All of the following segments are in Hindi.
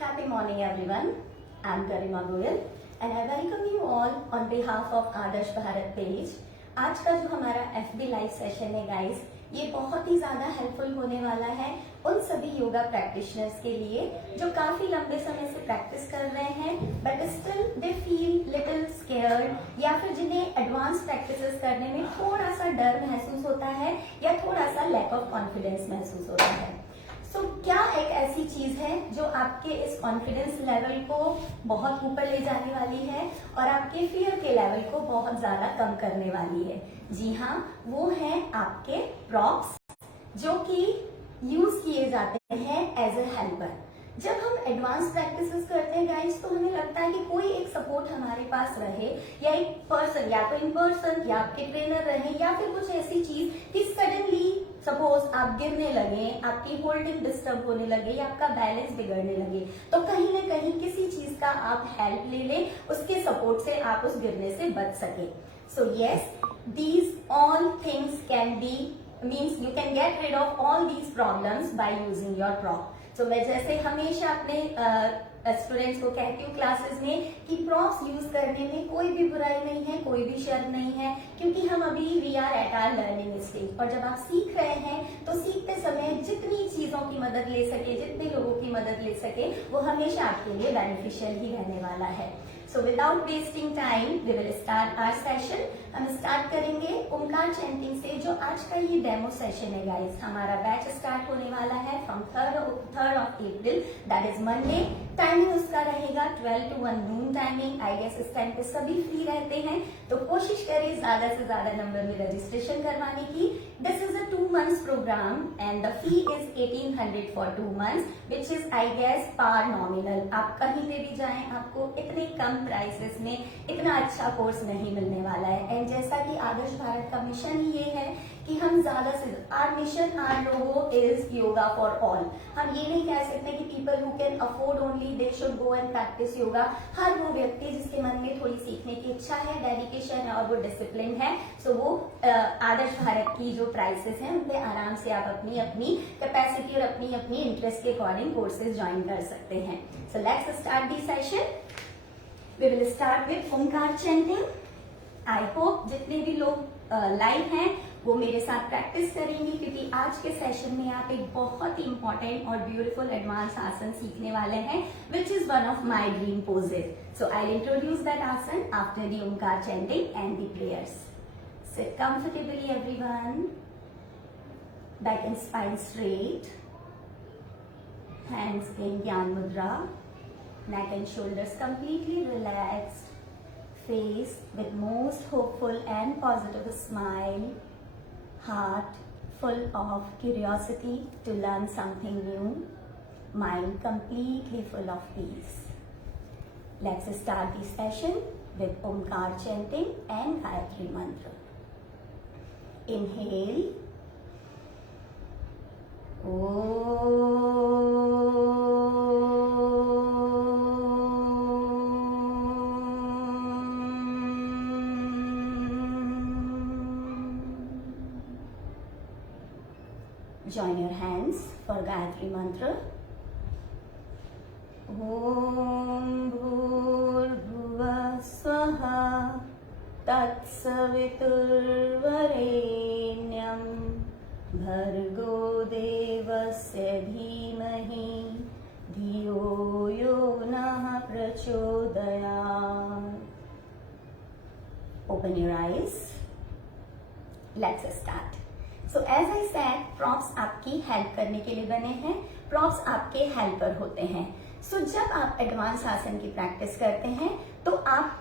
Happy morning everyone. I'm Garima Goyal and I welcome you all on behalf of Adarsh Bharat page. आज का जो हमारा FB लाइव सेशन है गाइस, ये बहुत ही ज्यादा हेल्पफुल होने वाला है उन सभी योगा प्रैक्टिशनर्स के लिए जो काफी लंबे समय से प्रैक्टिस कर रहे हैं but still they feel little scared, या फिर जिन्हें एडवांस प्रैक्टिसेस करने में थोड़ा सा डर महसूस होता है या थोड़ा सा लैक ऑफ कॉन्फिडेंस महसूस होता है। सो क्या एक ऐसी चीज है जो आपके इस कॉन्फिडेंस लेवल को बहुत ऊपर ले जाने वाली है और आपके फियर के लेवल को बहुत ज्यादा कम करने वाली है? जी हाँ, वो है आपके प्रॉप्स जो कि यूज किए जाते हैं एज ए हेल्पर। जब हम एडवांस प्रैक्टिसेस करते हैं गाइस, तो हमें लगता है कि कोई एक सपोर्ट हमारे पास रहे, या एक पर्सन, या तो इन पर्सन या आपके ट्रेनर रहे, या फिर कुछ ऐसी चीज कि सडनली सपोज आप गिरने लगे, आपकी होल्डिंग डिस्टर्ब होने लगे या आपका बैलेंस बिगड़ने लगे, तो कहीं ना कहीं किसी चीज का आप हेल्प ले लें, उसके सपोर्ट से आप उस गिरने से बच सके। So yes, these all things can be means you can get rid of all these problems by using your prop. तो मैं जैसे हमेशा अपने स्टूडेंट्स को कहती हूँ क्लासेस में कि प्रॉप्स यूज करने में कोई भी बुराई नहीं है, कोई भी शर्म नहीं है, क्योंकि हम अभी we are at our learning stage. और जब आप सीख रहे हैं तो सीखते समय जितनी चीजों की मदद ले सके, जितने लोगों की मदद ले सके, वो हमेशा आपके लिए बेनिफिशियल ही रहने वाला है। So without wasting time we will start our session. हम स्टार्ट करेंगे ओमकार चैंटिंग से। जो आज का ये डेमो सेशन है गाइस, हमारा बैच स्टार्ट होने वाला है from 3rd of April, that is Monday. Timing उसका रहेगा 12 to 1 noon timing. I guess इस टाइम पे सभी फ्री रहते हैं, तो कोशिश करिए ज्यादा से ज्यादा नंबर में रजिस्ट्रेशन करवाने की। This is a 2 months programme and the fee is 1800 for 2 months, which is I guess par nominal. आप कहीं पे भी जाएं, आपको इतने कम प्राइसेस में इतना अच्छा कोर्स नहीं मिलने वाला है। एंड जैसा कि आदर्श भारत का मिशन ही ये है कि हम ज्यादा से our mission, our logo is yoga for all. हम ये नहीं कह सकते कि people who can afford only they should go and practice yoga. हर वो व्यक्ति जिसके मन में थोड़ी सीखने की इच्छा है, डेडिकेशन है और वो डिसिप्लिन है, सो वो आदर्श भारत की जो प्राइसेस हैं उन पे आराम से आप अपनी अपनी कैपेसिटी और अपनी अपनी इंटरेस्ट के अकॉर्डिंग कोर्सेज ज्वाइन कर सकते हैं। So let's start the session. We will start with Omkar chanting. I hope जितने भी लोग लाइव हैं वो मेरे साथ प्रैक्टिस करेंगे, क्योंकि आज के सेशन में आप एक बहुत ही इंपॉर्टेंट और ब्यूटीफुल एडवांस आसन सीखने वाले हैं, which is one of my dream poses. So I will introduce that asan after the Omkar chanting and the prayers. Sit comfortably everyone, back and spine straight, hands in gyan mudra, neck and shoulders completely relaxed, face with most hopeful and positive smile, heart full of curiosity to learn something new, mind completely full of peace. Let's start the session with Omkar chanting and Gayatri mantra. Inhale. Join your hands for Gayatri mantra. Om Bhurbhuvah Swaha Tatsaviturvarenyam Bhargo Devasya Dhimahi Dhiyo Yo Nah Prachodayat. Open your eyes. Let's start. So as I said, props आपकी हेल्प करने के लिए बने हैं, प्रॉप्स आपके हेल्पर होते हैं। सो जब आप एडवांस आसन की प्रैक्टिस करते हैं तो आप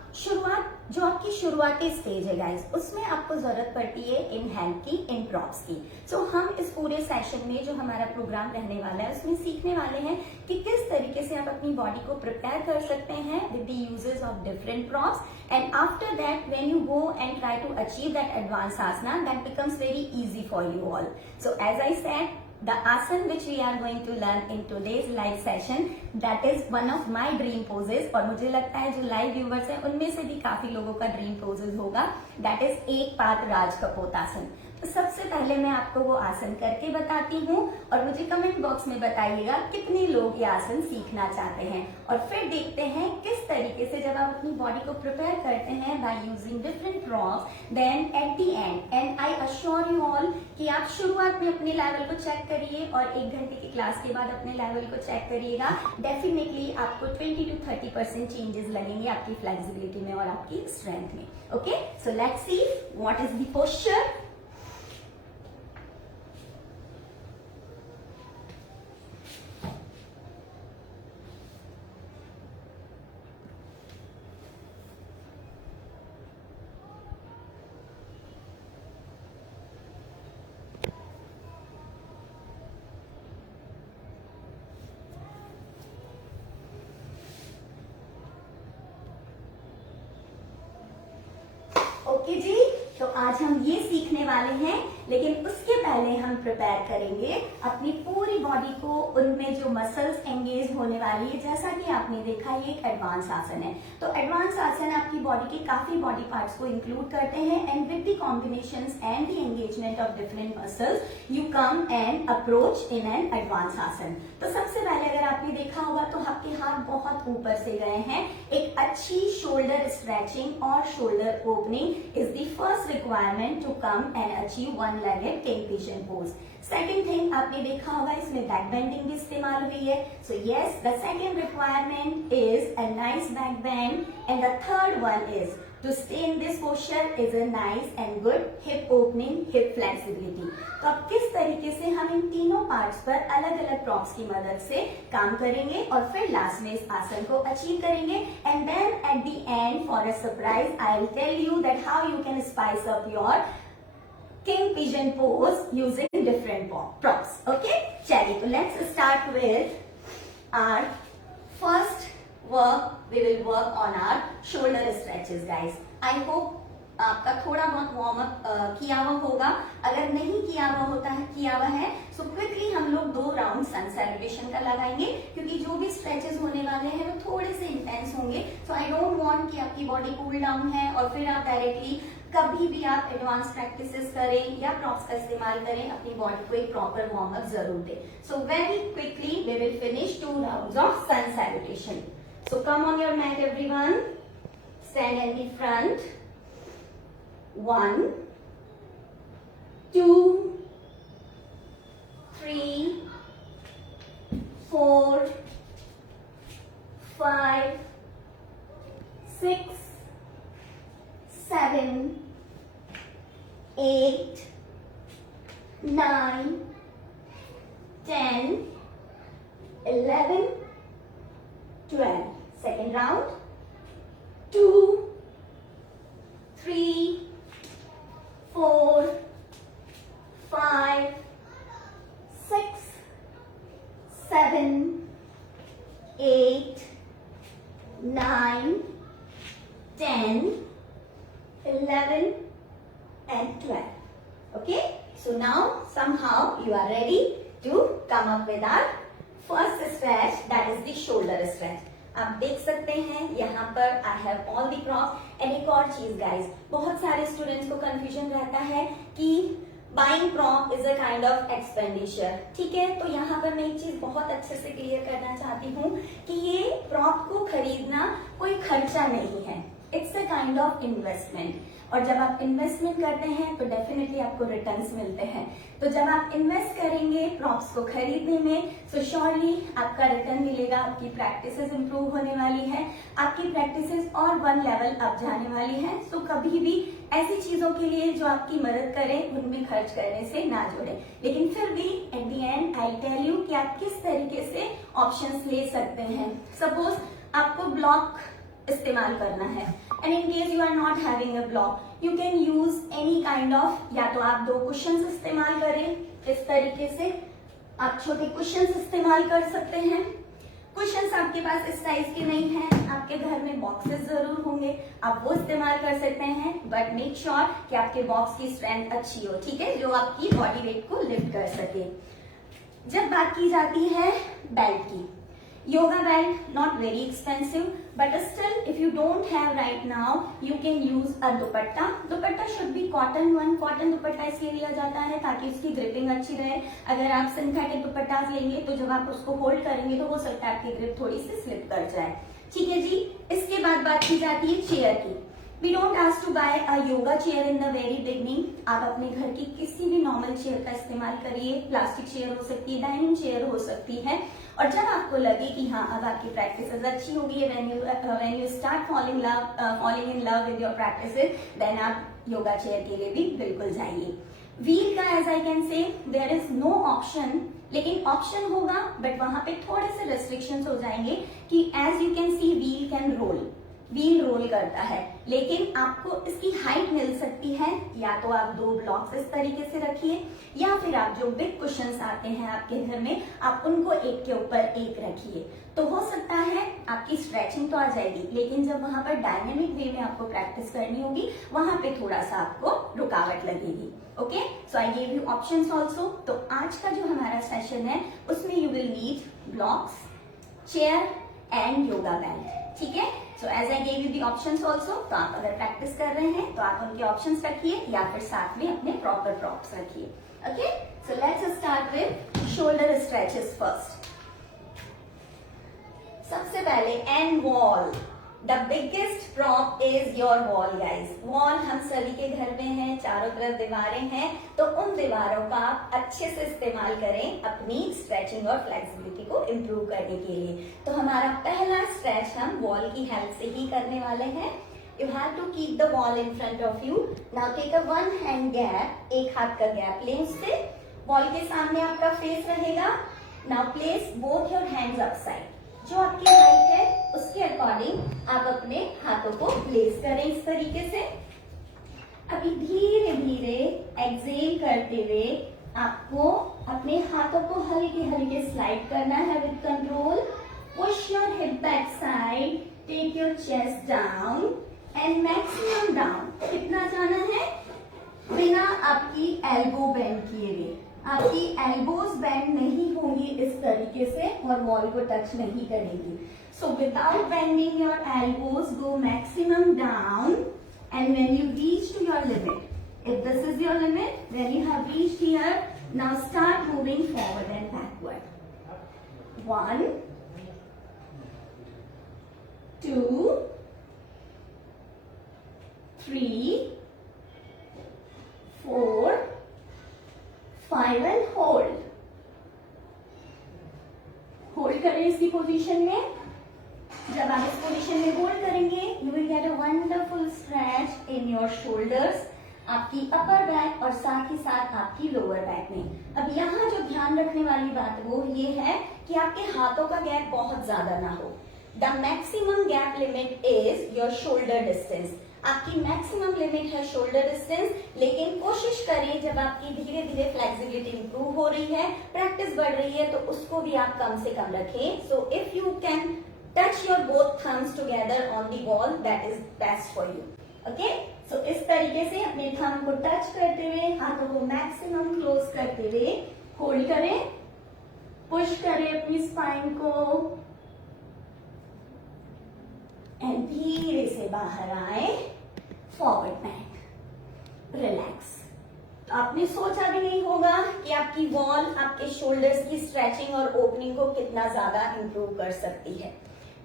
जो आपकी शुरुआती स्टेज है गाइस, उसमें आपको जरूरत पड़ती है इन हेल्प की, इन प्रॉप्स की। सो हम इस पूरे सेशन में जो हमारा प्रोग्राम रहने वाला है उसमें सीखने वाले हैं कि किस तरीके से आप अपनी बॉडी को प्रिपेयर कर सकते हैं with the uses of different props. And after that, when you go and try to achieve that advanced asana, that becomes very easy for you all. So as I said, the asan which we are going to learn in today's live session, that is one of my dream poses, और मुझे लगता है जो लाइव व्यूवर्स हैं उनमें से भी काफी लोगों का ड्रीम पोजेज होगा, that is एक पात राज कपोतासन। तो सबसे पहले मैं आपको वो आसन करके बताती हूँ और मुझे कमेंट बॉक्स में बताइएगा कितने लोग ये आसन सीखना चाहते हैं। और फिर देखते हैं किस तरीके से जब आप अपनी बॉडी को प्रिपेयर करते हैं by using different props, then at the end I assure you all कि आप शुरुआत में अपने लेवल को चेक करिए और 1 घंटे की क्लास के बाद अपने लेवल को चेक करिएगा। डेफिनेटली आपको 20 to 30% चेंजेस लगेंगे आपकी फ्लेक्सिबिलिटी में और आपकी स्ट्रेंथ में। Okay, so let's see what is the posture. Okay जी, तो आज हम ये सीखने वाले हैं, लेकिन उसके पहले हम प्रिपेयर करेंगे अपनी पूरी बॉडी को। उनमें जो मसल्स एंगेज होने वाली है, जैसा कि आपने देखा ये एक एडवांस आसन है। तो एडवांस आसन आपकी बॉडी के काफी बॉडी पार्ट्स को इंक्लूड करते हैं and with the combinations and the engagement of different muscles you come and approach in an advance आसन। तो सबसे पहले अगर आपने देखा होगा तो आपके हाथ बहुत ऊपर से गए हैं। एक अच्छी शोल्डर स्ट्रेचिंग और shoulder opening is the first requirement to come and achieve one legged king pigeon pose. Second thing आपने देखा होगा इसमें बैक बेंडिंग भी इस्तेमाल हुई है। So yes, the second requirement is a nice back bend and the third one is to stay in this posture is a nice and good hip opening, hip flexibility। तो अब किस तरीके से हम इन तीनों पार्ट्स पर अलग अलग प्रॉप्स की मदद से काम करेंगे और फिर लास्ट में इस आसन को अचीव करेंगे and then at the end for a surprise I will tell you that how you can spice up your king pigeon pose using different props. Okay, चलिए तो let's start with our first work। we will work on our shoulder stretches guys। I hope आपका थोड़ा बहुत वार्म अप किया हुआ होगा। अगर नहीं किया हुआ है सो क्विकली हम लोग 2 राउंड सन सैल्यूटेशन का लगाएंगे, क्योंकि जो भी स्ट्रेचेस होने वाले हैं वो थोड़े से इंटेंस होंगे। सो आई डोंट वांट कि आपकी बॉडी कूल डाउन है और फिर आप डायरेक्टली कभी भी आप एडवांस प्रैक्टिसेस करें या प्रॉप्स का इस्तेमाल करें, अपनी बॉडी को एक प्रॉपर वार्म अप जरूर दें। So very quickly we will finish 2 rounds of sun salutation. So come on your mat everyone, stand in the front, 1 2 3 4 5 6 7 8 9 10 11 12। Second round, 2 3 4 5 6 7 8 9 10 11 and 12। Okay, so now somehow you are ready to come up with our first stretch, that is the shoulder stretch। आप देख सकते हैं यहाँ पर I have all the props. And एक और चीज गाइज, बहुत सारे स्टूडेंट्स को कंफ्यूजन रहता है कि buying prop is a kind of expenditure. ठीक है, तो यहाँ पर मैं एक चीज बहुत अच्छे से क्लियर करना चाहती हूँ कि ये प्रॉप को खरीदना कोई खर्चा नहीं है, it's a kind of investment. और जब आप इन्वेस्टमेंट करते हैं तो डेफिनेटली आपको रिटर्न्स मिलते हैं। तो जब आप इन्वेस्ट करेंगे प्रॉप्स को खरीदने में सो श्योरली आपका रिटर्न मिलेगा, आपकी प्रैक्टिसेस इंप्रूव होने वाली है, आपकी प्रैक्टिसेस और 1 लेवल अप जाने वाली है। सो कभी भी ऐसी चीजों के लिए जो आपकी मदद करें उनमें खर्च करने से ना जोड़े। लेकिन फिर भी at the end I tell you कि आप किस तरीके से ऑप्शंस ले सकते हैं। सपोज आपको ब्लॉक इस्तेमाल करना है and in case you are not having a block you can use any kind of, या तो आप 2 कुशंस इस्तेमाल करें, इस तरीके से आप छोटे कुशंस इस्तेमाल कर सकते हैं। कुशंस आपके पास इस साइज के नहीं है, आपके घर में बॉक्सेस जरूर होंगे, आप वो इस्तेमाल कर सकते हैं, बट मेक श्योर कि आपके बॉक्स की स्ट्रेंथ अच्छी हो, ठीक है, जो आपकी बॉडी वेट को लिफ्ट कर सके। जब बात की जाती है बेल्ट की, Yoga belt, not very expensive, but still if you don't have right now, you can use a dupatta. Dupatta should be cotton one. Cotton दुपट्टा इसलिए लिया जाता है ताकि उसकी ग्रिपिंग अच्छी रहे. अगर आप सिंथेटिक दुपट्टा लेंगे तो जब आप उसको होल्ड करेंगे तो हो सकता है आपकी ग्रिप थोड़ी सी स्लिप कर जाए. ठीक है जी. इसके बाद बात की जाती है चेयर की. We don't ask to buy a yoga chair in the very beginning. आप अपने घर की किसी भी नॉर्मल चेयर का इस्तेमाल करिए. प्लास्टिक चेयर हो सकती है, डाइनिंग चेयर हो सकती है. और जब आपको लगे कि हाँ अब आपकी प्रैक्टिसेस अच्छी हो गई है, when you start falling in love with your practices, then आप योगा चेयर के लिए भी बिल्कुल जाइए. व्हील का as I can say there is no option, लेकिन ऑप्शन होगा बट वहां पे थोड़े से रेस्ट्रिक्शंस हो जाएंगे कि as you can see wheel can roll. Wheel roll करता है, लेकिन आपको इसकी हाइट मिल सकती है. या तो आप 2 ब्लॉक्स इस तरीके से रखिए, या फिर आप जो बिग कुशन्स आते हैं आपके घर में, आप उनको एक के ऊपर एक रखिए. तो हो सकता है आपकी स्ट्रेचिंग तो आ जाएगी, लेकिन जब वहां पर डायनेमिक वे में आपको प्रैक्टिस करनी होगी, वहां पे थोड़ा सा आपको रुकावट लगेगी. Okay, so I give you options also. तो आज का जो हमारा सेशन है उसमें you will need blocks, chair and yoga belt. ठीक है. So as I gave you the options also, तो आप अगर प्रैक्टिस कर रहे हैं तो आप उनके ऑप्शंस रखिए या फिर साथ में अपने प्रॉपर प्रॉप्स रखिए. Okay, so let's start with shoulder stretches first. सबसे पहले and wall. The biggest prop is your wall guys. Wall हम सभी के घर में है, चारों तरफ दीवारें हैं, तो उन दीवारों का आप अच्छे से इस्तेमाल करें अपनी स्ट्रेचिंग और फ्लेक्सिबिलिटी को इम्प्रूव करने के लिए. तो हमारा पहला स्ट्रेच हम वॉल की हेल्प से ही करने वाले हैं. You have to keep the wall in front of you. Now take a 1 hand gap. एक हाथ का गैप लें उससे. वॉल के सामने आपका फेस रहेगा. Now place both your hands upside. जो आपकी हाइट है उसके अकॉर्डिंग आप अपने हाथों को प्लेस करें इस तरीके से. अभी धीरे धीरे एक्सेल करते हुए आपको अपने हाथों को हल्के हल्के स्लाइड करना है with control. Push your hip back side, take your chest down and maximum down. कितना जाना है बिना आपकी एल्बो बेंड किए हुए. आपकी एल्बोज बेंड नहीं होंगी इस तरीके से और वॉल को टच नहीं करेंगी. So without bending your elbows go maximum down and when you reach to your limit, if this is your limit, when you have reached here, now start moving forward and backward. 1 2 3 4 5 and hold. Hold करें इसकी पोजीशन में. जब आप इस पोजीशन में होल्ड करेंगे, you will get a wonderful stretch in your shoulders, आपकी अपर बैक और साथ ही साथ आपकी लोअर बैक में. अब यहाँ जो ध्यान रखने वाली बात वो ये है कि आपके हाथों का गैप बहुत ज्यादा ना हो. The maximum gap limit is your shoulder distance. आपकी मैक्सिमम लिमिट है शोल्डर डिस्टेंस, लेकिन कोशिश करें जब आपकी धीरे धीरे फ्लेक्सिबिलिटी इंप्रूव हो रही है, प्रैक्टिस बढ़ रही है, तो उसको भी आप कम से कम रखें. So if you can touch your both thumbs together on the wall, that is best for you. Okay, so इस तरीके से अपने थंब को टच करते हुए, हाथों को मैक्सिमम क्लोज करते हुए होल्ड करें. पुश करें अपनी स्पाइन को एंड धीरे से बाहर आए. Forward bend, relax. तो आपने सोचा भी नहीं होगा कि आपकी वॉल आपके शोल्डर्स की स्ट्रेचिंग और ओपनिंग को कितना ज्यादा इंप्रूव कर सकती है.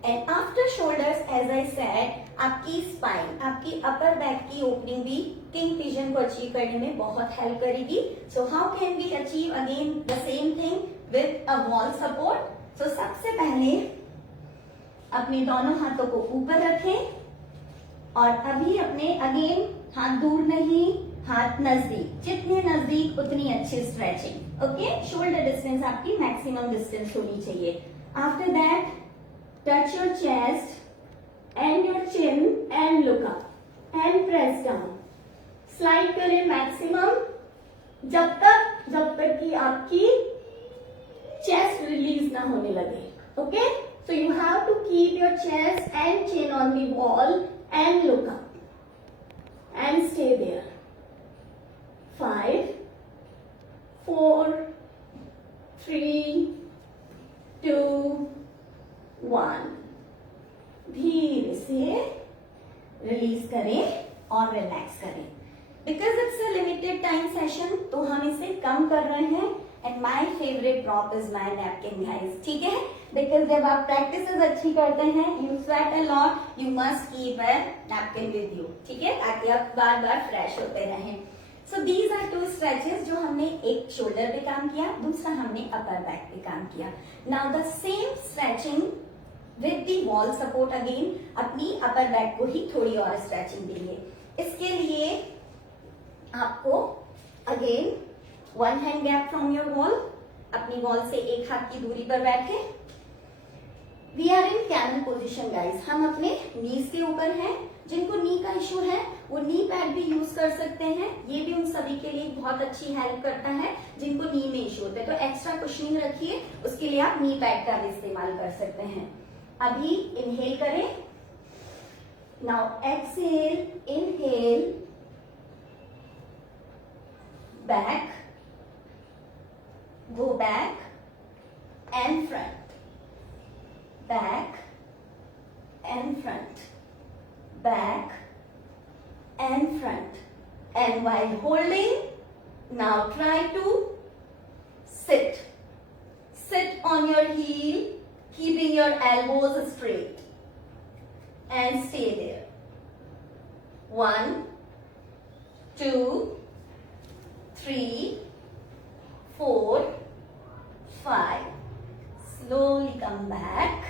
And after shoulders, as I said, आपकी स्पाइन, आपकी अपर बैक की ओपनिंग भी किंग पिजन को अचीव करने में बहुत हेल्प करेगी. So how can we achieve again the same thing with a wall support? सो सबसे पहले अपने दोनों हाथों को ऊपर रखें और अभी अपने अगेन हाथ दूर नहीं, हाथ नजदीक. जितने नजदीक उतनी अच्छी स्ट्रेचिंग. ओके, शोल्डर डिस्टेंस आपकी मैक्सिमम डिस्टेंस होनी चाहिए. After that touch your chest and your chin and look up and press down. Slide करें मैक्सिमम जब तक कि आपकी चेस्ट रिलीज ना होने लगे. Okay, so you have to keep your chest and chin on the wall and look up and stay there. 5 4 3 2 1, धीरे से रिलीज करें और रिलैक्स करें। Because it's a limited time session तो हम इसे कम कर रहे हैं। And my favourite prop is my napkin guys, ठीक है। बिकॉज जब आप प्रैक्टिसेस अच्छी करते हैं, you sweat a lot, you must keep a napkin with you, ठीक है, ताकि आप बार बार फ्रेश होते रहें। सो दीज आर 2 स्ट्रेचेस जो हमने एक शोल्डर पे काम किया, दूसरा हमने अपर बैक पे काम किया। Now the same stretching with the wall support again, अपनी अपर बैक को ही थोड़ी और स्ट्रेचिंग देंगे। इसके लिए आपको again 1 hand gap from your wall, अपनी वॉल से एक हाथ की दूरी पर बैठे। We are in camel position guys, हम अपने नीज के ऊपर हैं। जिनको नी का इश्यू है वो नी पैड भी यूज कर सकते हैं, ये भी उन सभी के लिए बहुत अच्छी हेल्प करता है जिनको नी में इश्यू होता है। तो एक्स्ट्रा कुशनिंग रखिए, उसके लिए आप नी पैड का भी इस्तेमाल कर सकते हैं। अभी इनहेल करें, now exhale, inhale, back, go back and front, back and front, back and front. And while holding, now try to sit. Sit on your heel, keeping your elbows straight and stay there. 1, 2, 3, 4, 5. Slowly come back,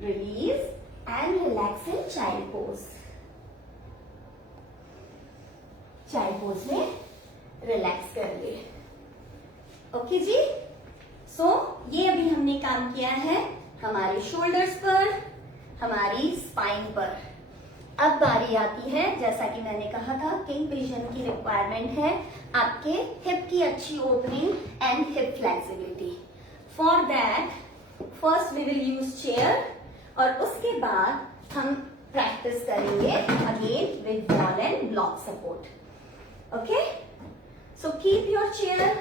release and relax in child pose. Child pose में रिलैक्स करिए। ओके जी। सो ये अभी हमने काम किया है हमारे शोल्डर्स पर, हमारी स्पाइन पर। अब बारी आती है, जैसा कि मैंने कहा था, किंग पिजन की रिक्वायरमेंट है आपके हिप की अच्छी opening and hip flexibility. For that first we will use chair और उसके बाद हम प्रैक्टिस करेंगे again with wall and block support. Okay, so keep your chair,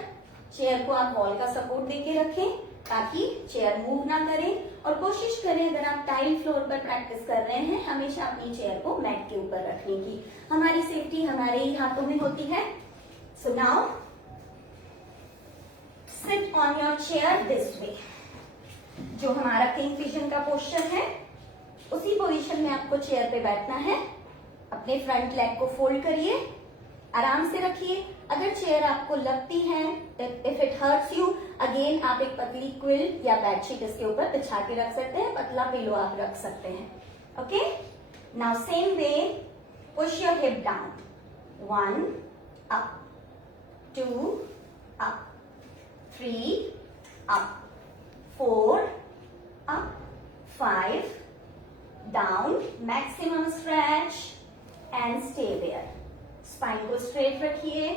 chair को आप वॉल का सपोर्ट देके रखें ताकि चेयर मूव ना करें, और कोशिश करें अगर आप टाइल फ्लोर पर प्रैक्टिस कर रहे हैं हमेशा अपनी चेयर को मैट के ऊपर रखने की। हमारी सेफ्टी हमारे ही हाथों में होती है। So now sit on your chair this way. जो हमारा किंग पिजन का पोस्चर है उसी पोजीशन में आपको चेयर पे बैठना है। अपने फ्रंट लेग को फोल्ड करिए, आराम से रखिए। अगर चेयर आपको लगती है, if it hurts you, again आप एक पतली क्विल या बेडशीट इसके ऊपर बिछा के रख सकते हैं, पतला पिलो आप रख सकते हैं। Okay, now same way, push your hip down, 1 up, 2 up, 3 up, 4 up, 5 down, maximum stretch and stay there. Spine को स्ट्रेट रखिए,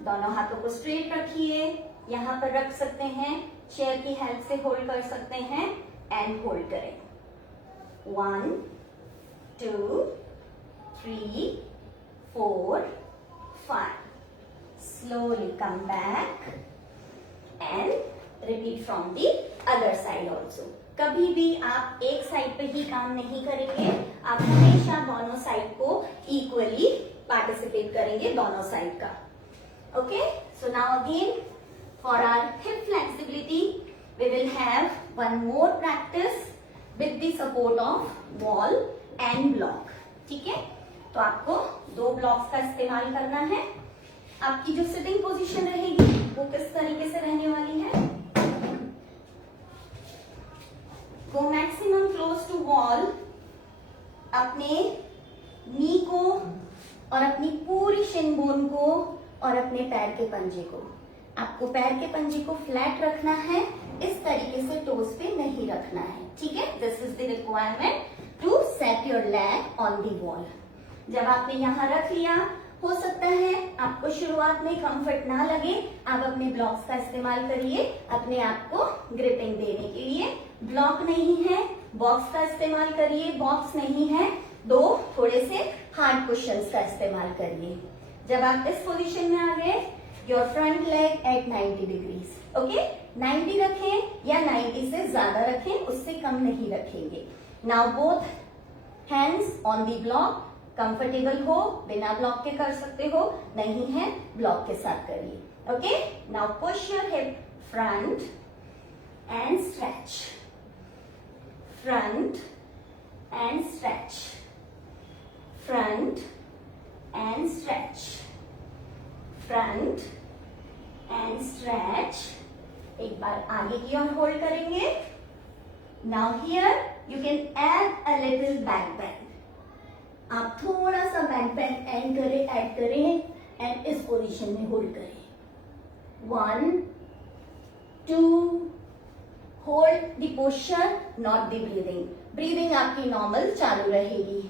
दोनों हाथों को स्ट्रेट रखिए, यहां पर रख सकते हैं, चेयर की हेल्प से होल्ड कर सकते हैं एंड होल्ड करें। 1 2 3 4 5। Slowly come back and repeat from the other side also. कभी भी आप एक साइड पे ही काम नहीं करेंगे, आप हमेशा दोनों साइड को इक्वली पार्टिसिपेट करेंगे, दोनों साइड का। Okay, so now again for our hip flexibility we will have one more practice with the support of wall and block. ठीक है, तो आपको 2 ब्लॉक्स का इस्तेमाल करना है। आपकी जो सिटिंग पोजीशन रहेगी वो किस तरीके से रहने वाली है? गो मैक्सिमम क्लोज टू वॉल, अपने नी को और अपनी पूरी शिन बोन को और अपने पैर के पंजे को, आपको पैर के पंजे को फ्लैट रखना है, इस तरीके से टोस पे नहीं रखना है। ठीक है, this is the requirement to set your leg on the wall. जब आपने यहाँ रख लिया, हो सकता है आपको शुरुआत में कंफर्ट ना लगे, आप अपने ब्लॉक्स का इस्तेमाल करिए अपने आप को ग्रिपिंग देने के लिए। ब्लॉक नहीं है, बॉक्स का इस्तेमाल करिए, बॉक्स नहीं है, 2 थोड़े से हार्ड कुशंस का इस्तेमाल करिए। जब आप इस पोजीशन में आ गए, your front leg at 90 degrees. Okay, 90 रखें या 90 से ज्यादा रखें, उससे कम नहीं रखेंगे। Now both hands on the block, comfortable हो बिना ब्लॉक के कर सकते हो, नहीं है ब्लॉक के साथ करिए। Okay, now push your hip front end stretch, front end stretch, front end stretch, front end stretch. एक बार आगे की ओर होल्ड करेंगे। Now here you can add a little back bend, आप थोड़ा सा बैक बेंड ऐड करें एंड इस पोजीशन में होल्ड करें। 1 2 hold the posture, not the breathing, breathing आपकी नॉर्मल चालू रहेगी।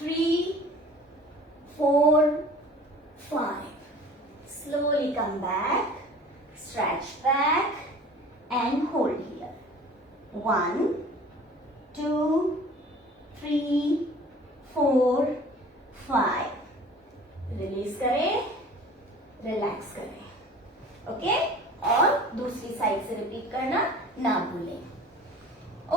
3 4 5 slowly come back, stretch back and hold here. 1 2 3 4 5, release करें, रिलैक्स करें। ओके, और दूसरी साइड से रिपीट करना ना भूलें।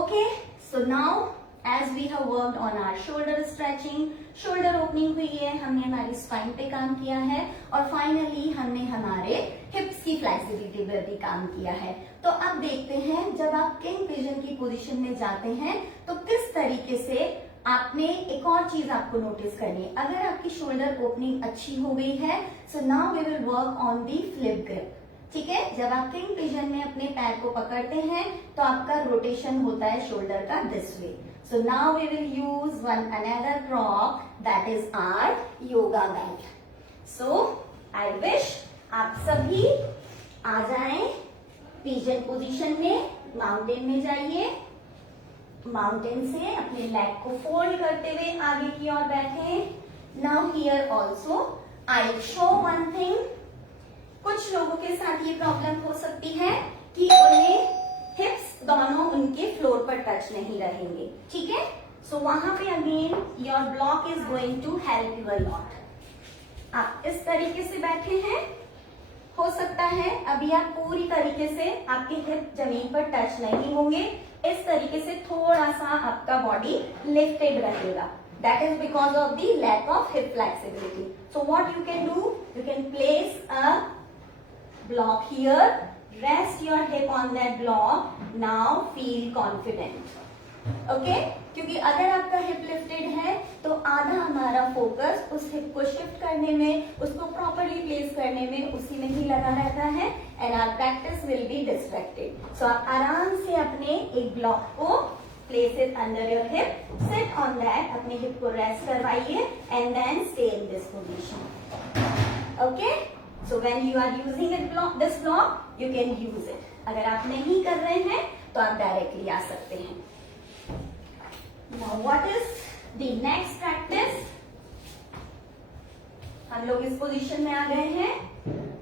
Okay, so now as we have worked on our shoulder stretching, shoulder opening हुई है, हमने हमारी स्पाइन पे काम किया है और फाइनली हमने हमारे हिप्स की फ्लेक्सिबिलिटी पर भी काम किया है। तो अब देखते हैं जब आप किंग पिजन की पोजीशन में जाते हैं तो किस तरीके से आपने एक और चीज आपको नोटिस करनी है। अगर आपकी शोल्डर ओपनिंग अच्छी हो गई है, so now we will work on the flip grip. ठीक है, जब आप किंग पिजन में अपने पैर को पकड़ते हैं तो आपका रोटेशन होता है शोल्डर का this way. So now we will use one another prop, that is our yoga mat. So I wish आप सभी आ जाएं पिजन पोजीशन में, माउंटेन में जाइए, माउंटेन से अपने लेग को फोल्ड करते हुए आगे की ओर बैठें। Now here also I show one thing, कुछ लोगों के साथ ये प्रॉब्लम हो सकती है कि उन्हें हिप्स दोनों उनके फ्लोर पर टच नहीं रहेंगे। ठीक है, सो वहां पे again your block is going to help you a lot. आप इस तरीके से बैठे हैं, हो सकता है अभी आप पूरी तरीके से आपके हिप जमीन पर टच नहीं होंगे, इस तरीके से थोड़ा सा आपका बॉडी लिफ्टेड रहेगा। That is because of the lack of hip flexibility. So what you can do, you can place a block here, rest your hip on that block, now feel confident. Okay? क्योंकि अगर आपका हिप लिफ्टेड है तो आधा हमारा फोकस उस हिप को शिफ्ट करने में, उसको प्रॉपरली प्लेस करने में, उसी में ही लगा रहता है and our practice will be distracted. So आप आराम से अपने एक ब्लॉक को place it under your hip, sit on that, अपने हिप को रेस्ट करवाइए and then stay in this position. Okay? So when you are using it this block, you can use it. अगर आप नहीं कर रहे हैं तो आप डायरेक्टली आ सकते हैं। Now what is the next practice? हम लोग इस पोजीशन में आ गए हैं।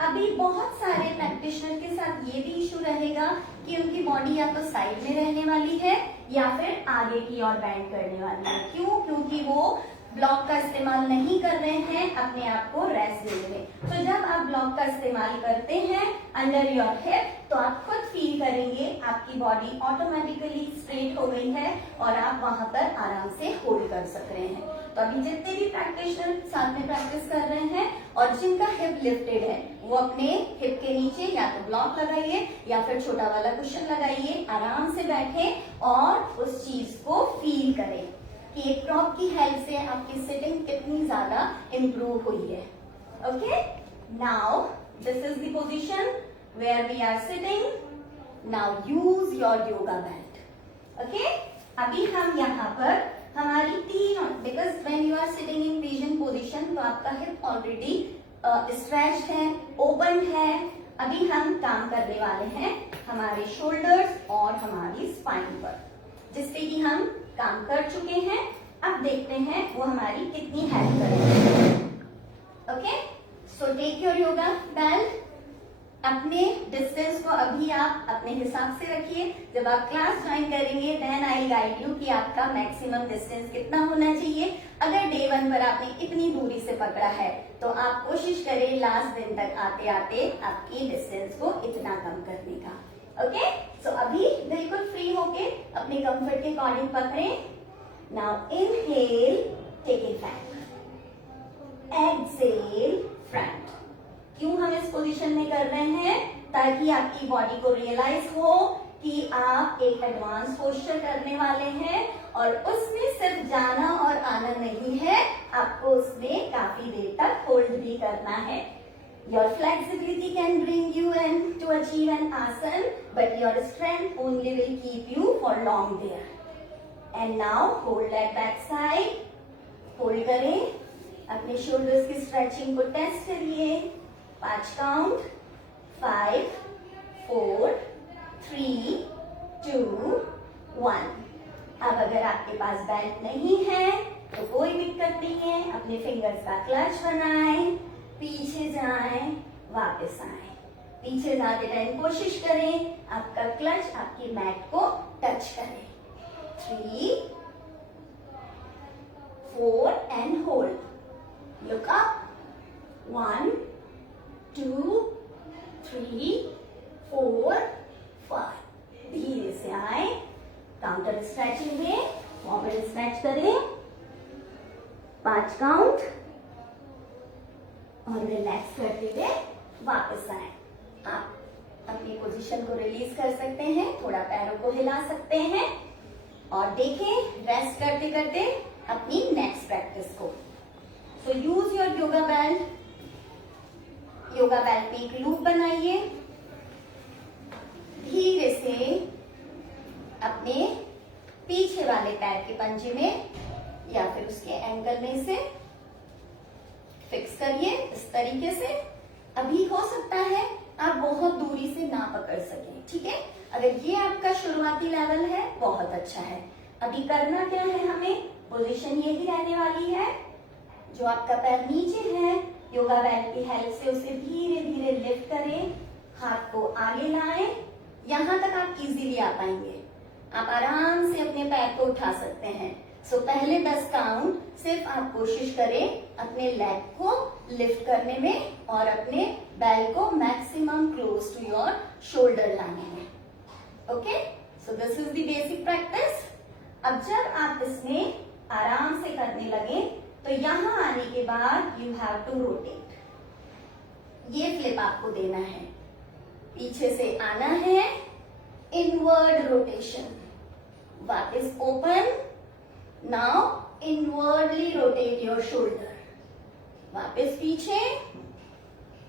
अभी बहुत सारे प्रैक्टिशनर के साथ ये भी इशू रहेगा कि उनकी बॉडी या तो साइड में रहने वाली है या फिर आगे की ओर बैंड करने वाली है। क्यों? क्योंकि वो ब्लॉक का इस्तेमाल नहीं कर रहे हैं अपने आप को रेस्ट देने में। तो जब आप ब्लॉक का इस्तेमाल करते हैं अंडर योर हिप तो आप खुद फील करेंगे आपकी बॉडी ऑटोमेटिकली स्ट्रेट हो गई है और आप वहां पर आराम से होल्ड कर सक रहे हैं। तो अभी जितने भी प्रैक्टिशनर साथ में प्रैक्टिस कर रहे हैं और जिनका हिप लिफ्टेड है वो अपने हिप के नीचे या तो ब्लॉक लगाइए या फिर छोटा वाला कुशन लगाइए, आराम से बैठें और उस चीज को फील करें कि एक प्रॉप की हेल्प से आपकी सिटिंग कितनी ज्यादा इम्प्रूव हुई है। Okay, now this is the position where we are sitting. Now use your yoga mat. Okay, अभी हम यहाँ पर हमारी तीन, because when you are sitting in pigeon position तो आपका हिप ऑलरेडी स्ट्रेच्ड है, ओपन है। अभी हम काम करने वाले हैं हमारे शोल्डर्स और हमारी स्पाइन पर, जिसपे कि हम काम कर चुके हैं। अब देखते हैं वो हमारी कितनी हेल्प करेंगे। Okay, so take your yoga belt, अपने डिस्टेंस को अभी आप अपने हिसाब से रखिए। जब आप क्लास ज्वाइन करेंगे देन आई गाइड यू कि आपका मैक्सिमम डिस्टेंस कितना होना चाहिए। अगर डे 1 पर आपने इतनी दूरी से पकड़ा है तो आप कोशिश करें लास्ट दिन तक आते आते आपकी डिस्टेंस को इतना कम करने का। ओके, सो अभी बिल्कुल फ्री होके अपने कंफर्ट के अकॉर्डिंग पकड़ें. Now inhale, take it back. Exhale, front. क्यों हम इस पोजीशन में कर रहे हैं? ताकि आपकी बॉडी को रियलाइज हो कि आप एक एडवांस पोस्चर करने वाले हैं और उसमें सिर्फ जाना और आना नहीं है, आपको उसमें काफी देर तक होल्ड भी करना है. Your flexibility can bring you in to achieve an asana, but your strength only will keep you for long there. And now hold at back side. Hold करें. अपने shoulders की stretching को टेस्ट करिए. 5 काउंट. 5, 4, 3, 2, 1. अब अगर आपके पास बेल्ट नहीं है तो कोई दिक्कत नहीं है. अपने फिंगर्स का क्लच बनाएं, पीछे जाएं, वापस आएं. पीछे जाते टाइम कोशिश करें आपका क्लच आपकी मैट को टच करे. 3, 4 एंड होल्ड. Look up. 1, 2, 3, 4, 5. धीरे से आए. काउंटर स्ट्रेचिंग में फॉरवर्ड स्ट्रेच करें. 5 काउंट और रिलैक्स करते हुए वापस आए. आप अपनी पोजीशन को रिलीज कर सकते हैं, थोड़ा पैरों को हिला सकते हैं और देखें रेस्ट करते करते अपनी नेक्स्ट प्रैक्टिस को. So use your yoga belt. Yoga belt पे एक लूप बनाइए. धीरे से अपने पीछे वाले पैर के पंजे में या फिर उसके एंकल में से फिक्स करिए इस तरीके से. अभी हो सकता है आप बहुत दूरी से ना पकड़ सकें, ठीक है. अगर ये आपका शुरुआती लेवल है बहुत अच्छा है. अभी करना क्या है, हमें पोजीशन यही रहने वाली है. जो आपका पैर नीचे है, योगा बेल्ट की हेल्प से उसे धीरे धीरे लिफ्ट करें. हाथ को आगे लाएं. यहां तक आप इजीली आ पाएंगे. आप आराम से अपने पैर को उठा सकते हैं. सो पहले 10 काउंट सिर्फ आप कोशिश करें अपने लेग को लिफ्ट करने में और अपने बेल को maximum close to your shoulder लाने में. Okay, so this is the basic practice. अब जब आप इसमें आराम से करने लगे तो यहां आने के बाद यू हैव टू रोटेट. ये फ्लिप आपको देना है. पीछे से आना है, इनवर्ड रोटेशन. वापस open. Now inwardly rotate your shoulder. वापस पीछे.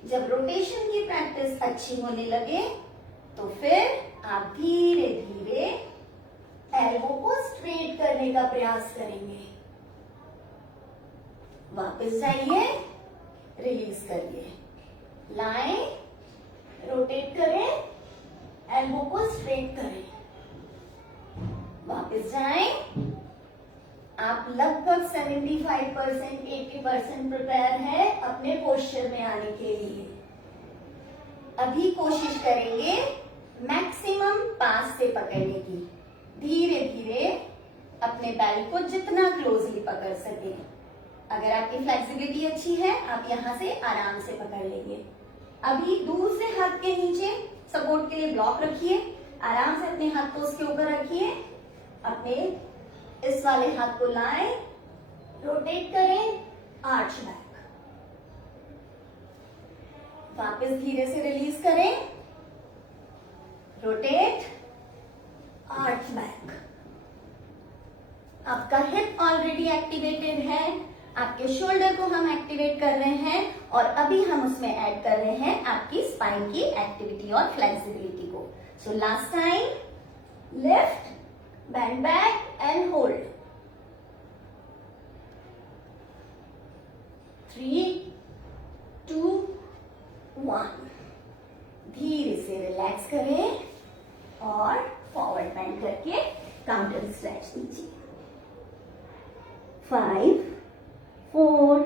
जब रोटेशन की प्रैक्टिस अच्छी होने लगे तो फिर आप धीरे धीरे एल्बो को स्ट्रेट करने का प्रयास करेंगे. वापस जाइए, रिलीज करिए, लाएं, रोटेट करें, एल्बो को स्ट्रेट करें, वापस जाएं. आप लगभग 75% 80% प्रिपेयर है अपने पोस्चर में आने के लिए. अभी कोशिश करेंगे मैक्सिमम पास से पकड़ने की. धीरे धीरे अपने बेल्ट को जितना क्लोजली पकड़ सके. अगर आपकी फ्लेक्सिबिलिटी अच्छी है आप यहां से आराम से पकड़ लेंगे. अभी दूसरे हाथ के नीचे सपोर्ट के लिए ब्लॉक रखिए. आराम से अपने हाथ को उसके ऊपर रखिए. अपने इस वाले हाथ को लाएं, रोटेट करें, आर्च बैक. वापस धीरे से रिलीज करें, रोटेट, आर्च बैक. आपका हिप ऑलरेडी एक्टिवेटेड है. आपके शोल्डर को हम एक्टिवेट कर रहे हैं और अभी हम उसमें ऐड कर रहे हैं आपकी स्पाइन की एक्टिविटी और फ्लेक्सिबिलिटी को. So last time, lift, bend back and hold. 3, 2, 1. धीरे से रिलैक्स करें और फॉरवर्ड बेंड करके काउंटर स्ट्रेच दीजिए. 5, 4,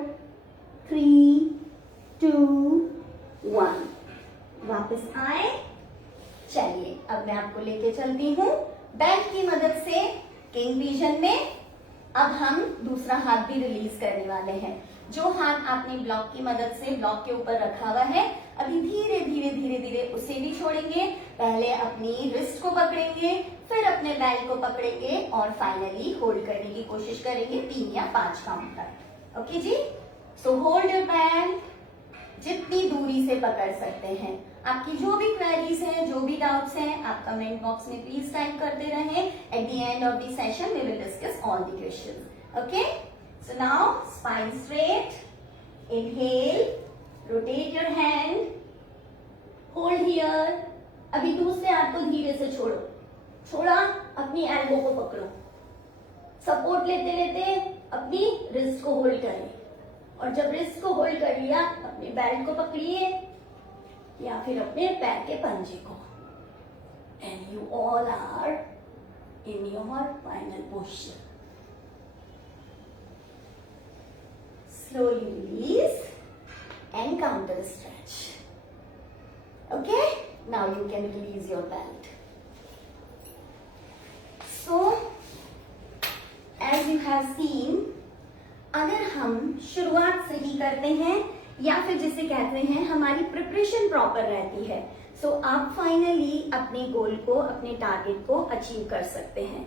3, 2, 1. वापस आए. चलिए अब मैं आपको लेके चलती हूँ बेल्ट की मदद से किंग विजन में. अब हम दूसरा हाथ भी रिलीज करने वाले हैं. जो हाथ आपने ब्लॉक की मदद से ब्लॉक के ऊपर रखा हुआ है, अभी धीरे धीरे धीरे धीरे उसे भी छोड़ेंगे। पहले अपनी रिस्ट को पकड़ेंगे, फिर अपने बेल्ट को पकड़ेंगे और फाइनली होल्ड करने की कोशिश करेंगे 3 या 5 काउंट तक। ओके जी, सो होल्ड योर बेल्ट, जितनी दूरी से पकड़ सकते हैं। आपकी जो भी क्वेरीज हैं, जो भी डाउट्स हैं, आप कमेंट बॉक्स में प्लीज टाइप करते रहें। At the end of the session we will discuss all the questions. Okay, so now spine straight, inhale, rotate your hand, hold here. अभी दूसरे हाथ को धीरे से छोड़ो, छोड़ा, अपनी एल्बो को पकड़ो, सपोर्ट लेते लेते अपनी रिस्ट को होल्ड करें, और जब रिस्ट को होल्ड कर लिया अपने बेल्ट को पकड़िए या फिर अपने पैर के पंजे को, and you all are in your final posture. Slowly release and counter stretch. Okay, now you can release your belt. So as you have seen, अगर हम शुरुआत से ही करते हैं या फिर जिसे कहते हैं हमारी प्रिपरेशन प्रॉपर रहती है, सो आप फाइनली अपने गोल को, अपने टारगेट को अचीव कर सकते हैं।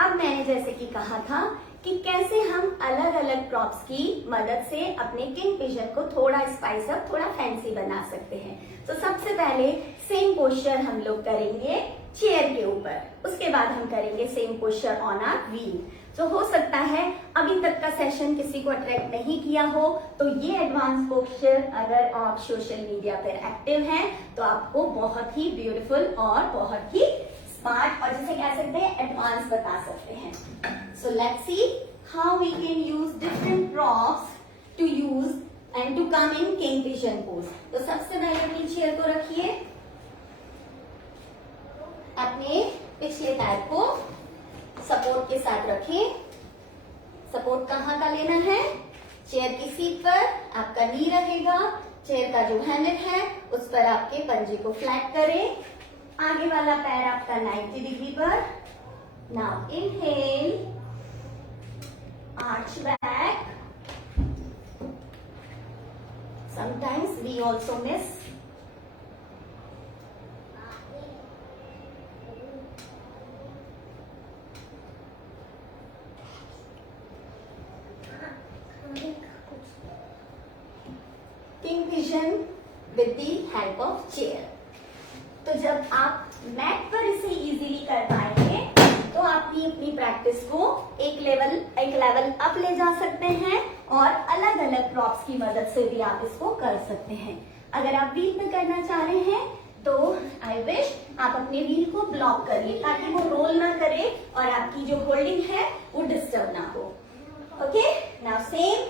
अब मैंने जैसे कि कहा था कि कैसे हम अलग अलग प्रॉप्स की मदद से अपने किंगफिशर को थोड़ा स्पाइस अप, थोड़ा फैंसी बना सकते हैं। तो सबसे पहले सेम पोस्चर हम लोग करेंगे चेयर के ऊपर, उसके बाद हम करेंगे same posture on our wheel. तो हो सकता है अभी तक का सेशन किसी को अट्रैक्ट नहीं किया हो, तो ये एडवांस पोस्चर अगर आप सोशल मीडिया पर एक्टिव हैं तो आपको बहुत ही ब्यूटीफुल और बहुत ही स्मार्ट और जिसे कह सकते हैं एडवांस बता सकते हैं। So let's see how we can use different props to use and to come in kingfisher pose. तो सबसे पहले अपनी चेयर को रखिए, अपने पिछले पैर को सपोर्ट के साथ रखें। सपोर्ट कहाँ का लेना है? चेयर की सीट पर आपका नी रहेगा, चेयर का जो हैंडल है उस पर आपके पंजे को फ्लैट करें, आगे वाला पैर आपका 90 डिग्री पर। Now inhale, arch back. Sometimes we also miss. Kingfisher with the help of chair. तो जब आप मैट पर इसे इजीली कर पाएंगे तो आप अपनी प्रैक्टिस को एक लेवल अप ले जा सकते हैं और अलग अलग प्रॉप्स की मदद से भी आप इसको कर सकते हैं। अगर आप व्हील में करना चाह रहे हैं तो आई विश आप अपने व्हील को ब्लॉक करिए ताकि वो रोल ना करे और आपकी जो होल्डिंग है वो डिस्टर्ब ना हो। Okay, now same,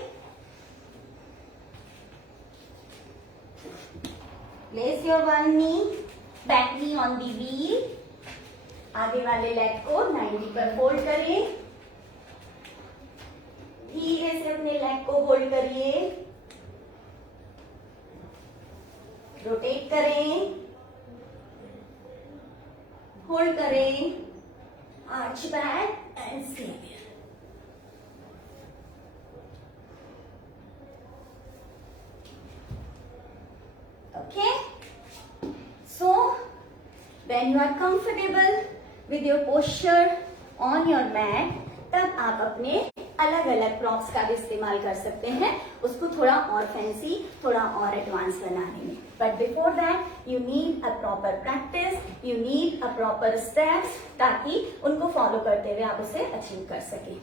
place your one knee, back knee on the wheel. आगे वाले लेग को 90 पर होल्ड करें, धीरे से अपने लेग को होल्ड करिए, रोटेट करें, होल्ड करें, arch back and stay here. Okay, so when you are comfortable with your posture on your mat, तब आप अपने अलग अलग प्रॉप्स का भी इस्तेमाल कर सकते हैं उसको थोड़ा और फैंसी, थोड़ा और एडवांस बनाने में। But before that you need a proper practice, you need a proper steps, ताकि उनको फॉलो करते हुए आप उसे अचीव कर सकें।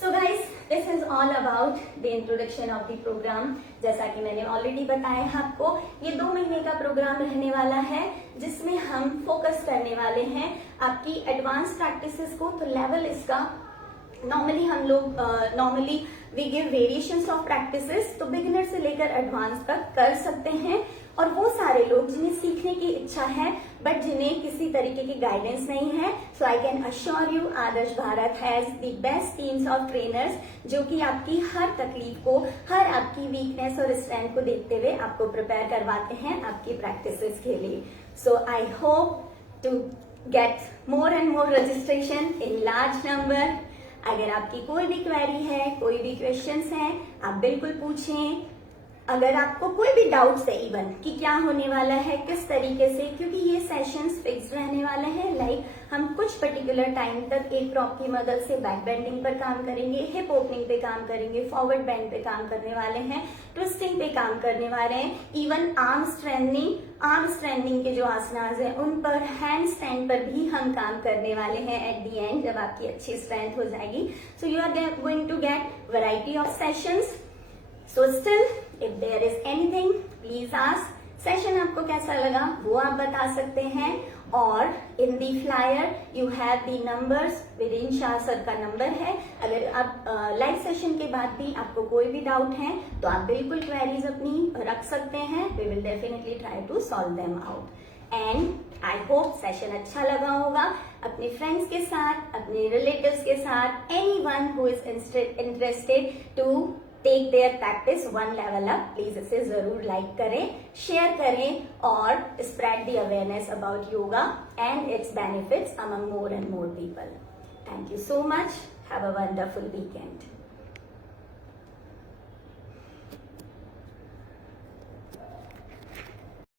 So guys, this is all about the introduction of the program. जैसा कि मैंने ऑलरेडी बताया आपको, ये 2 महीने का प्रोग्राम रहने वाला है जिसमें हम फोकस करने वाले हैं आपकी एडवांस प्रैक्टिसेस को। तो लेवल इसका normally we give variations of practices, तो बिगिनर से लेकर एडवांस तक कर सकते हैं। और वो सारे लोग जिन्हें सीखने की इच्छा है बट जिन्हें किसी तरीके की गाइडेंस नहीं है, so I can assure you Adarsh Bharat has the best teams of trainers जो कि आपकी हर तकलीफ को, हर आपकी वीकनेस और स्ट्रेंथ को देखते हुए आपको प्रिपेयर करवाते हैं आपकी प्रैक्टिसेस के लिए। So I hope to get more and more registration in large number. अगर आपकी कोई भी क्वेरी है, कोई भी क्वेश्चंस हैं, आप बिल्कुल पूछें। अगर आपको कोई भी डाउट्स है इवन कि क्या होने वाला है, किस तरीके से, क्योंकि ये सेशंस फिक्स रहने वाले हैं। लाइक हम कुछ पर्टिकुलर टाइम तक एक प्रॉप की मदद से बैक बेंडिंग पर काम करेंगे, हिप ओपनिंग पे काम करेंगे, फॉरवर्ड बेंड पे काम करने वाले हैं, ट्विस्टिंग पे काम करने वाले हैं, इवन आर्म स्ट्रेंथनिंग के जो आसनास हैं उन पर, हैंड स्टैंड पर भी हम काम करने वाले हैं एट दी एंड, जब आपकी अच्छी स्ट्रेंथ हो जाएगी। So you are going to get variety of sessions. So still, if there is anything, please ask. Session आपको कैसा लगा वो आप बता सकते हैं। और in the flyer you have the numbers, within Shah sir का नंबर है। अगर आप लाइव सेशन के बाद भी आपको कोई भी डाउट है तो आप बिल्कुल क्वेरीज अपनी रख सकते हैं। We will definitely try to solve them out. And I hope session अच्छा लगा होगा। अपने फ्रेंड्स के साथ, अपने रिलेटिव्स के साथ, anyone who is interested to take their practice one level up, please इसे जरूर लाइक करें, शेयर करें और spread the awareness about yoga and its benefits among more and more people. Thank you so much. Have a wonderful weekend.